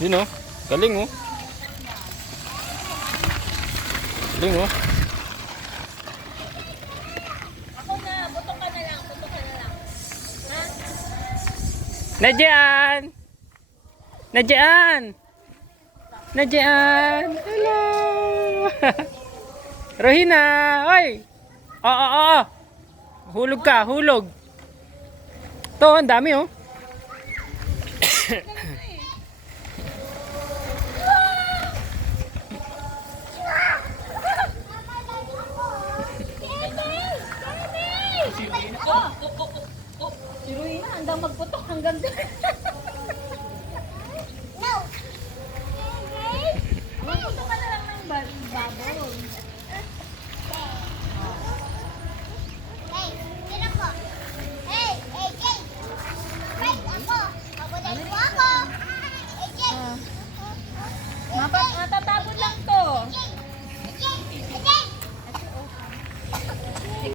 Yun oh. Galing oh. Galing oh. Ako na, buto ka na lang, buto ka na lang. Ha? Nadyan! Nadyan! Nadyan! Hello! Rohina! Oy! Oo. Hulog ka, hulog. To, ang dami oh. Si Ruina, handang magputok hanggang doon. No! Magputok ka na lang ng babon. Hey, sino ko? Hey, AJ! Right ako! Mabuday po ako! AJ! Matatapon lang to. AJ!